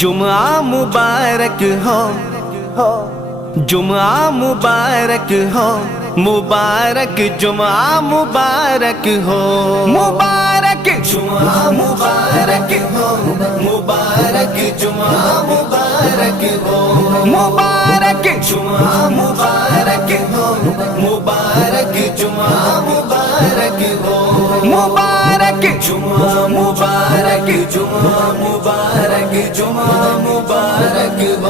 जुम्आ मुबारक हो, जुम्आ मुबारक हो, मुबारक जुम्आ मुबारक हो, मुबारक जुम्आ मुबारक हो, मुबारक जुम्आ मुबारक हो, मुबारक जुम्आ मुबारक हो, मुबारक जुम्आ मुबारक हो, मुबारक जुम्आ मुबारक, जुम्आ मुबारक, जुम्आ मुबारक हो।